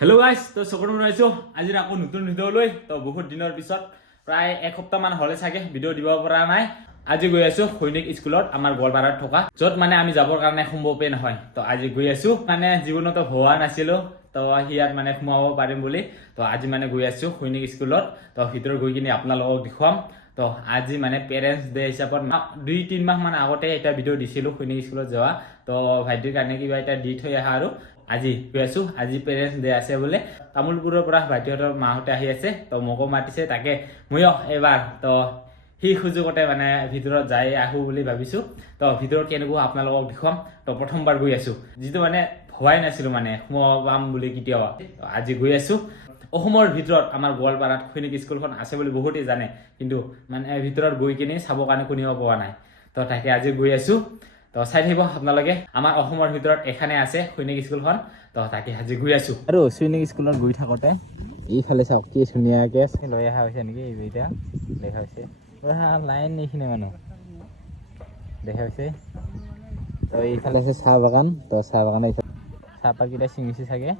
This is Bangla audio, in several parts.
হেল্ল' গাইজ তো চকুত ওলাইছোঁ আজিৰ আকৌ নতুন ভিডিঅ' লৈ বহুত দিনৰ পিছত, প্ৰায় এসপ্তাহমান হ'লে চাগে ভিডিঅ' দিব পৰা নাই। আজি গৈ আছো সৈনিক স্কুলত, আমাৰ গোৱালপাৰাত থকা, য'ত মানে আমি যাবৰ কাৰণে সম্ভৱে নহয়। তো আজি গৈ আছো মানে জীৱনতো ভবা নাছিলো। তো ইয়াত মানে সোমাব পাৰিম বুলি। তো আজি মানে গৈ আছো সৈনিক স্কুলত। তো ভিতৰত গৈ কিনে আপোনালোকক দেখুৱাম। তো আজি মানে পেৰেণ্টছ ডে হিচাপত দুই, তিনি মাহ মান আগতে এটা ভিডিঅ' দিছিলোঁ সৈনিক স্কুলত যোৱা। তো ভাইটিৰ কাৰণে কিবা এটা দি থৈ আহা আৰু। আজি গৈ আছো। আজি পেৰেণ্টছ ডে আছে বোলে। তামোলপুৰৰ পৰা ভাইটিহঁতৰ মাহঁতে আহি আছে, তো মোকো মাতিছে তাকে। ময়ো এবাৰ তো সেই সুযোগতে মানে ভিতৰত যাই আহোঁ বুলি ভাবিছোঁ। তো ভিতৰত কেনেকুৱা আপোনালোকক দেখুৱাম। তো প্ৰথমবাৰ গৈ আছোঁ। যিটো মানে ভবাই নাছিলোঁ মানে সোমাব পাম বুলি কেতিয়াও আজি গৈ আছোঁ। অসমৰ ভিতৰত আমাৰ গোৱালপাৰাত সৈনিক স্কুলখন আছে বুলি বহুতেই জানে। কিন্তু মানে ভিতৰত গৈ কিনে চাবৰ কাৰণে কোনেও পোৱা নাই। তো তাকে আজি গৈ আছোঁ। তো চাই থাকিব আপোনালোকে। আমাৰ অসমৰ ভিতৰত এখানে আছে সৈনিক স্কুলখন। তো তাকে আজি গৈ আছোঁ। আৰু সৈনিক স্কুলত গৈ থাকোঁতে এইফালে চাওক কি ধুনীয়াকৈ লৈ অহা হৈছে নেকি? এইকেইটা দেখা হৈছে। লাইন এইখিনি মানুহ। দেখা হৈছে। তো এইফালে আছে চাহ বাগান। তো চাহ বাগান চাহপাতকেইটা ছিঙিছে চাগে।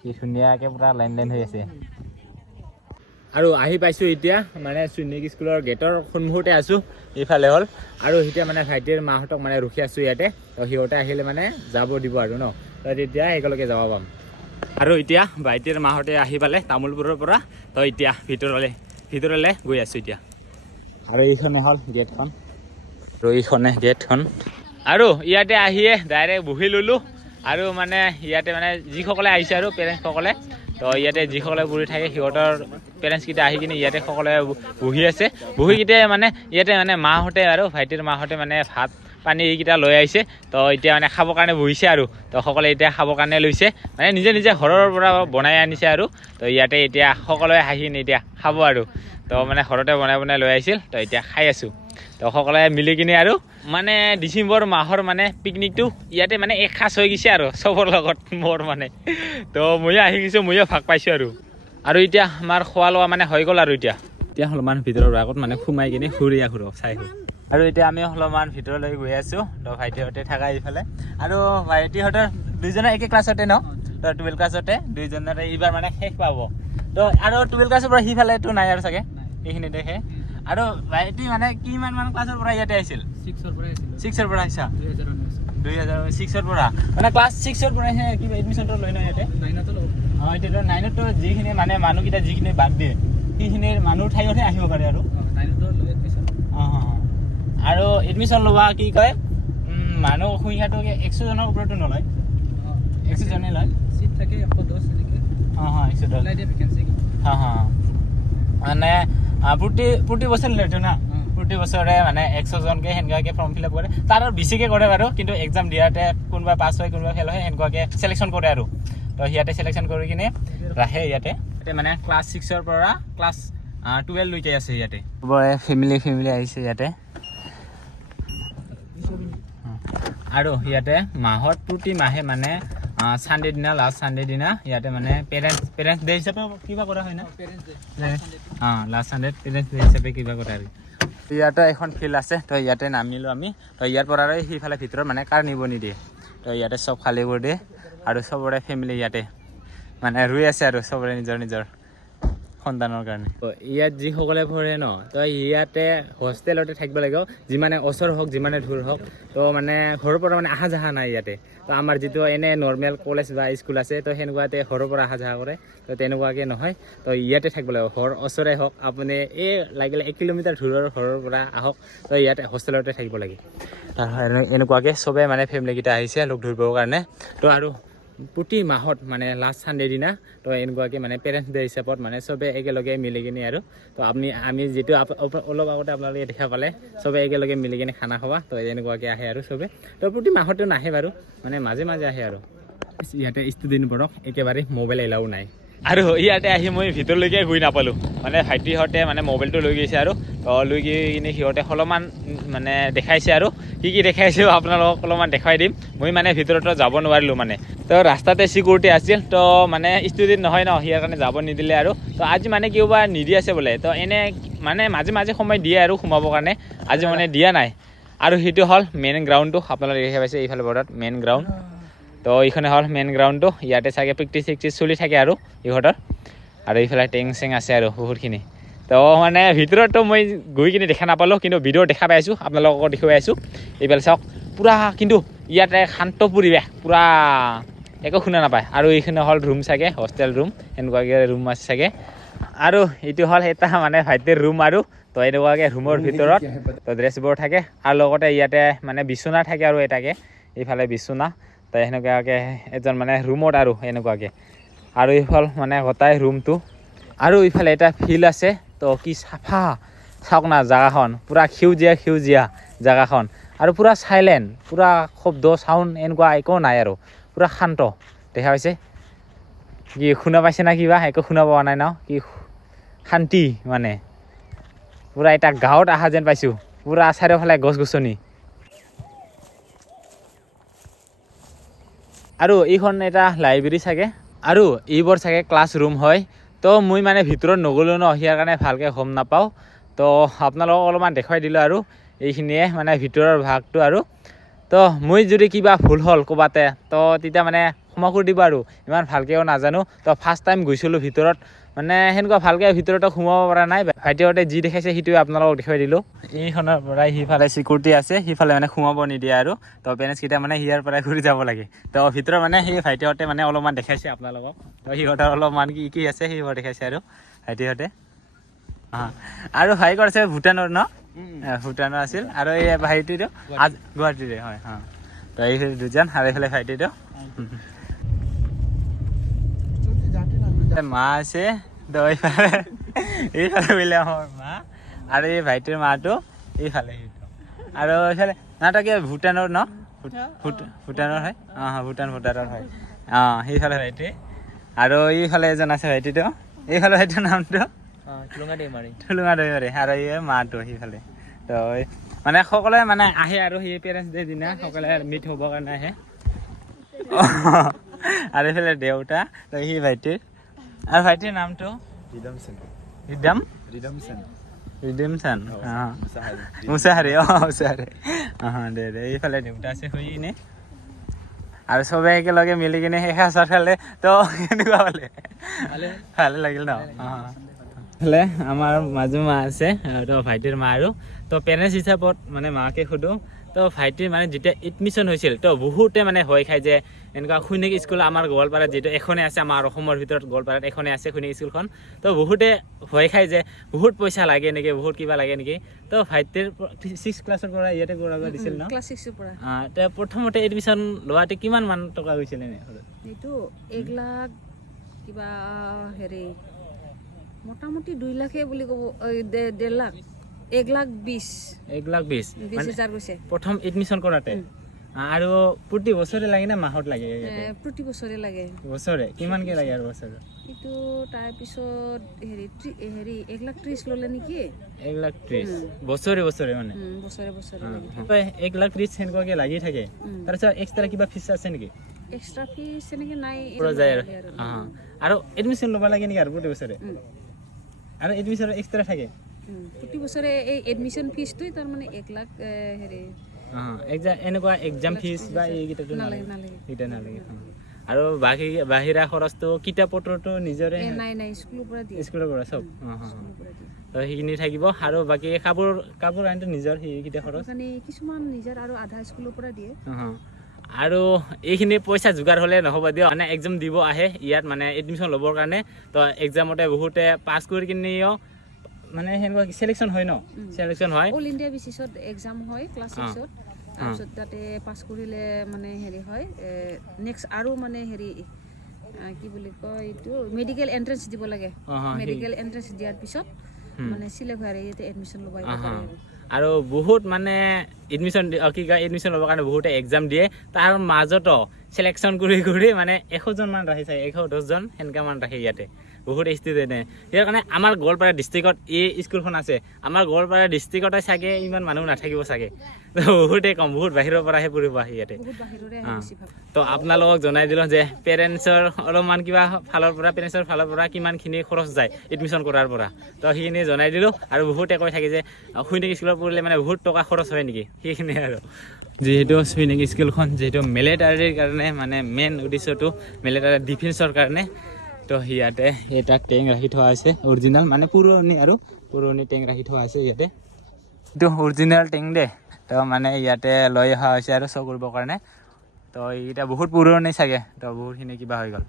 কি ধুনীয়াকৈ পূৰা লাইন লাইন হৈ আছে। আৰু আহি পাইছোঁ এতিয়া মানে সৈনিক স্কুলৰ গেটৰ সন্মুখতে আছোঁ এইফালে হ'ল। আৰু এতিয়া মানে ভাইটিৰ মাহঁতক মানে ৰখি আছোঁ ইয়াতে, তো সিহঁতে আহিলে মানে যাব দিব আৰু ন। তো তেতিয়া একেলগে যাব পাম। আৰু এতিয়া ভাইটিৰ মাহঁতে আহি পালে তামোলপুৰৰ পৰা, তো এতিয়া ভিতৰলৈ ভিতৰলৈ গৈ আছোঁ এতিয়া। আৰু এইখনে হ'ল গেটখন। আৰু এইখনে গেটখন। আৰু ইয়াতে আহিয়ে ডাইৰেক্ট বহি ল'লোঁ। আৰু মানে ইয়াতে মানে যিসকলে আহিছে আৰু পেৰেণ্টসকলে তো ইয়াতে যিসকলে বহি থাকে সিহঁতৰ পেৰেণ্টছকেইটা আহি কিনে ইয়াতে সকলোৱে বহি আছে। বহিকেইটা মানে ইয়াতে মানে মাহঁতে আৰু ভাইটিৰ মাহঁতে মানে ভাত পানী এইকেইটা লৈ আহিছে। তো এতিয়া মানে খাবৰ কাৰণে বহিছে আৰু। তো সকলোৱে এতিয়া খাবৰ কাৰণে লৈছে। মানে নিজে নিজে ঘৰৰ পৰা বনাই আনিছে আৰু। তো ইয়াতে এতিয়া সকলোৱে আহি কিনে এতিয়া খাব আৰু। তো মানে ঘৰতে বনাই বনাই লৈ আহিছিল। তো এতিয়া খাই আছোঁ। তো সকলোৱে মিলি কিনে আৰু মানে ডিচেম্বৰ মাহৰ মানে পিকনিকটো ইয়াতে মানে এক সাঁজ হৈ গৈছে আৰু চবৰ লগত মোৰ মানে। তো ময়ো আহি গৈছোঁ ময়ো ভাগ পাইছোঁ আৰু। আৰু এতিয়া আমাৰ খোৱা লোৱা মানে হৈ গ'ল আৰু এতিয়া। এতিয়া অলপমান ভিতৰৰ আগত মানে সোমাই কিনে ঘূৰি ঘূৰো চাই ঘূৰো আৰু এতিয়া আমি অলপমান ভিতৰলৈ গৈ আছোঁ তো ভাইটিহঁতে থাকা এইফালে। আৰু ভাইটিহঁতৰ দুইজনে একে ক্লাছতে ন? তো টুৱেলভ ক্লাছতে দুইজনৰে এইবাৰ মানে শেষ পাব। তো আৰু টুৱেলভ ক্লাছৰ পৰা সিফালেতো নাই আৰু চাগে? এইখিনি দেখে আৰু ভাইটি মানে কিমান মান ক্লাছৰ পৰা ইয়াতে আহিছিল ছিক্সৰ পৰা আহিছা দুই হাজাৰ ছিক্সৰ পৰা? মানে ক্লাছ ছিক্সৰ পৰাহে কিবা এডমিশ্যনটো লৈ ন ইয়াতে? অঁ এতিয়াতো নাইনতো যিখিনি মানে মানুহকেইটা যিখিনি বাদ দিয়ে সেইখিনিৰ মানুহ ঠাইতহে আহিব পাৰে আৰু। অঁ আৰু এডমিশ্যন ল'বা কি কয় মানুহ সংখ্যাটো একশজনৰ ওপৰতো নলয়। অঁ একশজনেই লয়। চিট থাকে এশ দহ এনেকৈ। অঁ অঁ একশ দহ। হা হা। মানে প্ৰতি প্ৰতি বছৰ লয়তো না। প্ৰতি বছৰে মানে একশজনকে সেনেকুৱাকৈ ফৰ্ম ফিল আপ কৰে। তাৰ আৰু বেছিকৈ কৰে বাৰু কিন্তু এক্সাম দিয়াতে কোনোবা পাছ হয় কোনোবা ফেল হয় সেনেকুৱাকৈ চিলেকশ্যন কৰে আৰু। তো সিয়াতে চিলেকশ্যন কৰি কিনে ৰাখে ইয়াতে। ইয়াতে মানে ক্লাছ ছিক্সৰ পৰা ক্লাছ টুৱেলভলৈকে আছে ইয়াতে। চবৰে ফেমিলি ফেমিলি আহিছে ইয়াতে। আৰু ইয়াতে মাহত প্ৰতি মাহে মানে ছানডে দিনা লাষ্ট সানডে দিনা ইয়াতে মানে পেৰেণ্টছ পেৰেণ্টছ ডে হিচাপে কিবা কৰা হয় না? অঁ লাষ্ট ছানডে পেৰেণ্টছ ডে হিচাপে কিবা কৰে আৰু। ইয়াতে এখন ফিল্ড আছে তো ইয়াতে নামিলোঁ আমি। তো ইয়াৰ পৰা আৰু সিফালে ভিতৰত মানে কাৰ নিব নিদিয়ে তো ইয়াতে চব খালী কৰি দিয়ে। আৰু চবৰে ফেমিলি ইয়াতে। মানে ৰৈ আছে আৰু চবৰে নিজৰ নিজৰ। সন্তানৰ কাৰণে। ইয়াত যিসকলে পঢ়ে ন তো ইয়াতে হোষ্টেলতে থাকিব লাগিব যিমানে ওচৰ হওক যিমানে দূৰ হওক তো মানে ঘৰৰ পৰা মানে অহা যাহা নাই ইয়াতে। তো আমাৰ যিটো এনে নৰ্মেল কলেজ বা স্কুল আছে তো সেনেকুৱাতে ঘৰৰ পৰা অহা যাহা কৰে তো তেনেকুৱাকৈ নহয়। তো ইয়াতে থাকিব লাগিব ঘৰ ওচৰে হওক আপুনি এই লাগিলে এক কিলোমিটাৰ দূৰৰ ঘৰৰ পৰা আহক তো ইয়াতে হোষ্টেলতে থাকিব লাগে। এনেকুৱাকৈ চবে মানে ফেমিলিকেইটা আহিছে লগ ধৰিবৰ কাৰণে। তো আৰু প্ৰতি মাহত মানে লাষ্ট ছানডে দিনা, তো এনেকুৱাকৈ মানে পেৰেণ্টছ ডে হিচাপত মানে চবে একেলগে মিলি কিনে আৰু। তো আপুনি, আমি যিটো অলপ আগতে আপোনালোকে দেখা পালে, চবে একেলগে মিলি কিনে খানা খোৱা, তো এনেকুৱাকৈ আহে আৰু চবে। তো প্ৰতি মাহতো নাহে বাৰু মানে মাজে মাজে আহে আৰু। ইয়াতে ষ্টুডেণ্টবোৰক একেবাৰে মোবাইল এলাও নাই। আৰু ইয়াতে আহি মই ভিতৰলৈকে গৈ নাপালোঁ। মানে ভাইটিহঁতে মানে মোবাইলটো লৈ গৈছে আৰু। লৈ গৈ কিনে সিহঁতে অলপমান মানে দেখাইছে আৰু। কি কি দেখাইছে আপোনালোকক অলপমান দেখুৱাই দিম। মই মানে ভিতৰতো যাব নোৱাৰিলোঁ মানে। তো ৰাস্তাতে চিকিউৰিটি আছিল, তো মানে ষ্টুডেণ্ট নহয় ন, সিয়াৰ কাৰণে যাব নিদিলে আৰু। তো আজি মানে কিবা নিদি আছে বোলে। তো এনে মানে মাজে মাজে সময় দিয়ে আৰু সোমাবৰ কাৰণে। আজি মানে দিয়া নাই। আৰু সেইটো হ'ল মেইন গ্ৰাউণ্ডটো আপোনালোকে দেখা পাইছে এইফালে বৰ্ডত মেইন গ্ৰাউণ্ড তো এইখনে হ'ল মেইন গ্ৰাউণ্ডটো ইয়াতে চাগে প্ৰেক্টিচ চেক্টিচ চলি থাকে আৰু ইহঁতৰ। আৰু এইফালে টেং চেং আছে আৰু বহুতখিনি। তো মানে ভিতৰততো মই গৈ কিনে দেখা নাপালোঁ, কিন্তু ভিডিঅ' দেখা পাই আছোঁ। আপোনালোকক দেখুৱাই আছোঁ। এইফালে চাওক, পূৰা কিন্তু ইয়াতে শান্ত পৰিৱেশ, পূৰা একো শুনা নাপায়। আৰু এইখিনি হ'ল ৰুম চাগে হোষ্টেল ৰুম এনেকুৱাকৈ ৰুম আছে চাগে। আৰু এইটো হ'ল এটা মানে ভাইটিৰ ৰুম আৰু তো এনেকুৱাকৈ ৰুমৰ ভিতৰত তো ড্ৰেছবোৰ থাকে। আৰু লগতে ইয়াতে মানে বিচনা থাকে আৰু এটাকে এইফালে বিচনা তো সেনেকুৱাকৈ এজন মানে ৰুমত আৰু এনেকুৱাকৈ। আৰু এইফাল মানে গোটাই ৰুমটো আৰু ইফালে এটা ফিল্ড আছে তো কি চাফা। চাওক না জেগাখন পূৰা সেউজীয়া সেউজীয়া জেগাখন। আৰু পূৰা চাইলেণ্ট পূৰা শব্দ চাউণ্ড এনেকুৱা একো নাই আৰু। পূৰা শান্ত। দেখা পাইছে? কি শুনা পাইছে না কিবা? একো শুনা পোৱা নাই ন? কি শান্তি মানে। পূৰা এটা গাঁৱত অহা যেন পাইছোঁ। পূৰা চাৰিওফালে গছ গছনি। আৰু এইখন এটা লাইব্ৰেৰী চাগে। আৰু এইবোৰ চাগে ক্লাছ হয়। তো মই মানে ভিতৰত নগ'লোঁ ন, সিয়াৰ কাৰণে ভালকৈ গম নাপাওঁ। তো আপোনালোকক অলপমান দেখুৱাই দিলোঁ আৰু। এইখিনিয়ে মানে ভিতৰৰ ভাগটো আৰু। তো মই যদি কিবা ভুল হ'ল ক'ৰবাতে তো তেতিয়া মানে ক্ষমা কৰি দিব আৰু। ইমান ভালকৈও নাজানো। তো ফাৰ্ষ্ট টাইম গৈছিলোঁ ভিতৰত। মানে সেনেকুৱা ভালকৈ ভিতৰতো সোমাব পৰা নাই। ভাইটিহঁতে যি দেখাইছে সেইটোৱে আপোনালোকক দেখুৱাই দিলোঁ। এইখনৰ পৰাই সিফালে চিকিউৰিটি আছে। সিফালে মানে সোমাব নিদিয়ে আৰু। তো পেৰেণ্টছকেইটা মানে সিয়াৰ পৰাই ঘূৰি যাব লাগে। তো ভিতৰত মানে সেই ভাইটিহঁতে মানে অলপমান দেখাইছে আপোনালোকক। তো সিহঁতৰ অলপমান কি কি আছে সেইবোৰ দেখাইছে আৰু ভাইটিহঁতে। আৰু ভাই কৰিছে ভূটানৰ ন? ভূটানৰ আছিল। আৰু এই ভাইটিটো আজ গুৱাহাটীৰে হয় তো এই দুজন আৰু এইফালে ভাইটিটো। মা আছে তো এইফালে এইফালে বোলে আমার মা আৰু এই ভাইটিৰ মাটো এইফালে আৰু এইফালে নাটকে ভূটানৰ ন? ভূট- ভূট- ভূটানৰ হয়? অঁ অঁ ভূটান ভূটানৰ হয়। অঁ সেইফালে ভাইটি। আৰু এইফালে এজন আছে ভাইটিটো। এইফালে ভাইটিৰ নামটো টুলুঙা দৈমাৰী আৰু এই মাটো সেইফালে তো মানে সকলোৱে মানে আহে আৰু সেই পেৰেণ্টছ ডে দিনা সকলোৱে মিট হ'বৰ কাৰণে আহে। আৰু এইফালে দেউতা তো সি ভাইটিৰ। আৰু ভাইটিৰ নামটো? ৰিদম ৰিডিমচন অঁ মুছাহাৰী। অঁ মুছাহাৰী। অঁ দে দে এইফালে দেউতা আছে শুই কিনে আৰু চবে একেলগে মিলি কিনে সেই সাঁচাৰ খালে তো কেনেকুৱা হ'লে ভালে। ভালে লাগিল ন? হ'লে আমাৰ মাজু মা আছে তো ভাইটিৰ মা আৰু। তো পেৰেণ্টছ হিচাপত মানে মাকে সোধোঁ তো ভাইটিৰ মানে যেতিয়া এডমিশ্যন হৈছিল তো বহুতে মানে ভয় খায় যে এনেকুৱা সৈনিক স্কুল আমাৰ গোৱালপাৰাত যিটো এখনেই আছে আমাৰ অসমৰ ভিতৰত গোৱালপাৰাত এখনেই আছে সৈনিক স্কুলখন তো বহুতে ভয় খায় যে বহুত পইচা লাগে নেকি বহুত কিবা লাগে নেকি। তো ভাইটিৰ ছিক্স ক্লাছৰ পৰা ইয়াতে কৰাব দিছিল ন? ক্লাছ ছিক্সৰ পৰা। প্ৰথমতে এডমিশ্যন লোৱাতে কিমান মান টকা এনে? এইটো এক লাখ কিবা হেৰি মোটামুটি দুই লাখে বুলি ক'ব ডেৰ লাখ। এক লাখ বিছ এক লাখ বিছ বিছ মানে হাজাৰ গৈছে প্ৰথম এডমিশ্যন কৰাতে। আৰু প্ৰতি বছৰে লাগে নে মাহত লাগে প্ৰতি বছৰে লাগে। বছৰে কিমানকে লাগে আৰু বছৰে? এইটো তাৰপিছত হেৰি হেৰি এক লাখ ত্ৰিছ ল'লে নেকি? এক লাখ ত্ৰিছ বছৰে বছৰে মানে? বছৰে বছৰে এক লাখ ত্ৰিছ সেনেকুৱাকে লাগি থাকে। তাৰপিছত এক্সট্ৰা কিবা ফিজ আছে নেকি? এক্সট্ৰা ফিজ এনেকৈ নাই আৰু। এডমিশ্যন ল'ব লাগে নেকি আৰু প্ৰতি বছৰে? আৰু এডমিশ্যন এক্সট্ৰা থাকে? প্ৰতি বছৰে এই এডমিশ্যন ফিজটোৱে তাৰমানে এক লাখ হেৰি এনেকুৱা এক্সাম ফিজ বা এইকেইটাটো নালাগে। এইকেইটা নালাগে। আৰু বাকী বাহিৰা খৰচটো কিতাপ পত্ৰটো নিজৰে নাই নাই স্কুলৰ পৰা দিয়ে। স্কুলৰ পৰা চব? তো সেইখিনি থাকিব আৰু বাকী কাপোৰ কাপোৰ কানিটো নিজৰ সেইকেইটা খৰচ? মানে কিছুমান নিজৰ আৰু আধা স্কুলৰ পৰা দিয়ে। আৰু এইখিনি পইচা যোগাৰ হ'লে নহ'ব দিয়ক। মানে এক্সাম দিব আহে ইয়াত মানে এডমিশ্যন ল'বৰ কাৰণে। তো এক্সামতে বহুতে পাছ কৰি কিনেও মানে সেনেকুৱা চিলেকশ্যন হয় ন? চিলেকশ্যন হয়। অল ইণ্ডিয়া বেচিছত এক্সাম হয় ক্লাছ ছিক্সত তাৰপিছত তাতে পাছ কৰিলে মানে হেৰি হয় নেক্সট আৰু মানে হেৰি কি বুলি কয় এইটো মেডিকেল এণ্ট্ৰেঞ্চ দিব লাগে। মেডিকেল এণ্ট্ৰেঞ্চ দিয়াৰ পিছত মানে চিলেক্ট হয় ইয়াতে এডমিশ্যন ল'ব আৰু। বহুত মানে এডমিশ্যন কি কয় এডমিশ্যন ল'বৰ কাৰণে বহুতে এক্সাম দিয়ে তাৰ মাজতো চিলেকশ্যন কৰি কৰি মানে এশজনমান ৰাখিছে ৰাখি এশ দহজন সেনেকুৱা মান ৰাখে ইয়াতে বহুত ষ্টুডেণ্টে ইয়াৰ কাৰণে আমাৰ গোৱালপাৰা ডিষ্ট্ৰিক্টত এই স্কুলখন আছে। আমাৰ গোৱালপাৰা ডিষ্ট্ৰিক্টতে চাগে ইমান মানুহ নাথাকিব চাগে। বহুতেই কম বহুত বাহিৰৰ পৰাহে পঢ়িব আহে ইয়াতে। তো আপোনালোকক জনাই দিলোঁ যে পেৰেণ্টছৰ অলপমান কিবা ফালৰ পৰা পেৰেণ্টছৰ ফালৰ পৰা কিমানখিনি খৰচ যায় এডমিশ্যন কৰাৰ পৰা। তো সেইখিনি জনাই দিলোঁ আৰু বহুতে কৈ থাকে যে সৈনিক স্কুলত পঢ়িলে মানে বহুত টকা খৰচ হয় নেকি? সেইখিনি আৰু। যিহেতু সৈনিক স্কুলখন যিহেতু মিলিটাৰীৰ কাৰণে মানে মেইন উদ্দেশ্যটো মিলিটাৰী ডিফেন্সৰ কাৰণে। তো ইয়াতে এটা টেংক ৰাখি থোৱা আছে অৰিজিনেল মানে পুৰণি আৰু পুৰণি টেংক ৰাখি থোৱা আছে ইয়াতে। এইটো অৰিজিনেল টেংক দে, তো মানে ইয়াতে লৈ অহা হৈছে আৰু শ্ব' কৰিবৰ কাৰণে। তো এইকেইটা বহুত পুৰণি চাগে, তো বহুতখিনি কিবা হৈ গ'ল।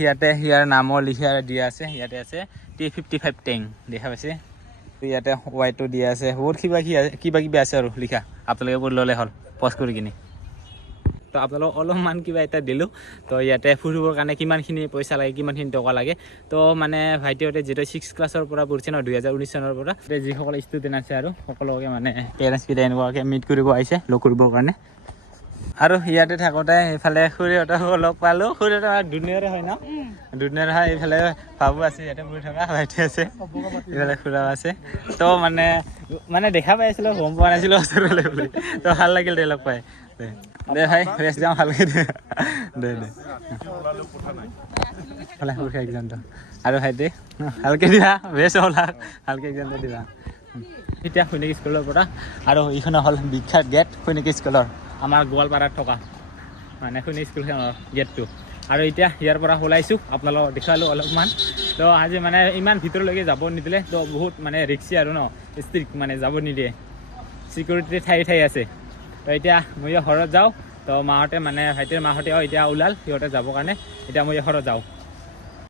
ইয়াতে ইয়াৰ নামো লিখা দিয়া আছে, ইয়াতে আছে টি ফিফটি ফাইভ টেংক দেখা পাইছে? ইয়াতে ৱাইটো দিয়া আছে, বহুত কিবা কি কিবা কিবি আছে আৰু লিখা। আপোনালোকে ল'লে হ'ল পষ্ট কৰি কিনি। তো আপোনালোকক অলপমান কিবা এটা দিলোঁ। তো ইয়াতে ফুৰিবৰ কাৰণে কিমানখিনি পইচা লাগে, কিমানখিনি টকা লাগে। তো মানে ভাইটিহঁতে যিহেতু ছিক্স ক্লাছৰ পৰা পঢ়িছে ন, দুহেজাৰ ঊনৈছ চনৰ পৰা যিসকল ষ্টুডেণ্ট আছে আৰু সকলোকে মানে পেৰেণ্টছকেইটা এনেকুৱাকৈ মিট কৰিব আহিছে, লগ কৰিবৰ কাৰণে। আৰু ইয়াতে থাকোঁতে এইফালে খুৰীহঁতকো লগ পালোঁ। খুৰীহঁত দুনিয়াৰে হয় ন? দুনিয়াৰে হয়, এইফালে বাবু আছে, ইয়াতে বহি থকা ভাইটি আছে, এইফালে খুৰাও আছে। তো মানে মানে দেখা পাই আছিলোঁ, গম পোৱা নাছিলোঁ তো ভালো লাগিল দে লগ পাই। দে দে ভাই ৰেষ্ট যাওঁ ভালকৈ দে। দে দে। ভালে সুখ এক্সামটো আৰু ভাইটি ভালকৈ দিবা হ'ল আৰু ভালকৈ এক্সামটো দিবা। এতিয়া সৈনিক স্কুলৰ পৰা, আৰু এইখন হ'ল বিখ্যাত গেট সৈনিক স্কুলৰ, আমাৰ গোৱালপাৰাত থকা। মানে সৈনিক স্কুলখনৰ গেটটো আৰু এতিয়া ইয়াৰ পৰা ওলাইছোঁ, আপোনালোকক দেখুৱালোঁ অলপমান। তো আজি মানে ইমান ভিতৰলৈকে যাব নিদিলে, তো বহুত মানে ৰিক্সি আৰু ন ষ্ট্ৰিক্ট মানে যাব নিদিয়ে। চিকিউৰিটি ঠাই ঠাই আছে। তো এতিয়া মই ঘৰত যাওঁ, তো মাহঁতে মানে ভাইটিৰ মাহঁতেও এতিয়া ওলাল, সিহঁতে যাবৰ কাৰণে, এতিয়া মই ঘৰত যাওঁ।